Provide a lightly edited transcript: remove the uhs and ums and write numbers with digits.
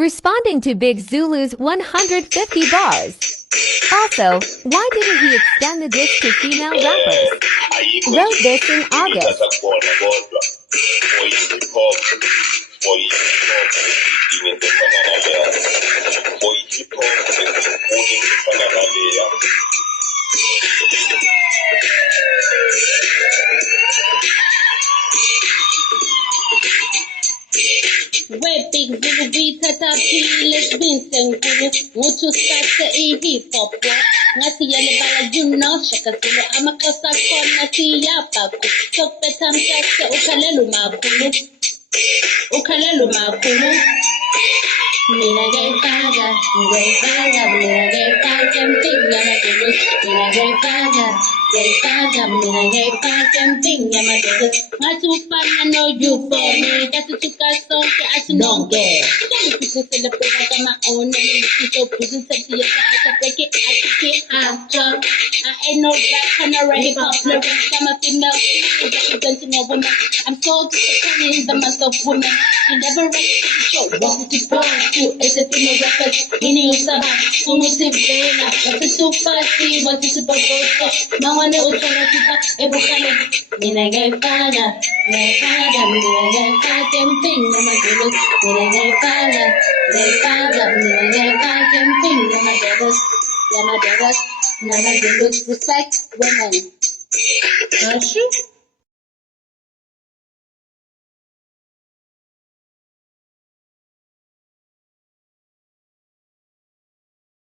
responding to Big Zulu's 150 bars. Also, why didn't he extend the diss to female rappers? Wrote this in August. Where Big Zulu vithatha phile sibisenkulu nguthusase i-hip hop rap ngathi yalebala you know Shaka Zulu amaxhosa akhona siyabhaku sokubetha mhlase ukhalela umakhulu mina ngayifaka mina ngayifaka empini yamadolo mina ngayifaka mina ngayifaka empini yamadolo ngathi ufana no-Euphonia kathi thuka sonke athi nongeke seliphusiselepheka kama-ona ngisizobhuzisethiyesa asabheke athi haja I ain't no rap kind of hip hop lyrics I'm a female representing a woman I'm so disappointed in the mass of women I never read the show what is it born to as a female rappers ini usaba umusivela what is so fast what is super good mawane uthola tipa ebukhale mina ngayifaka empini yamadolo mina ngayifaka mina ngayifaka empini yamadolo namadolo respect women. Ashu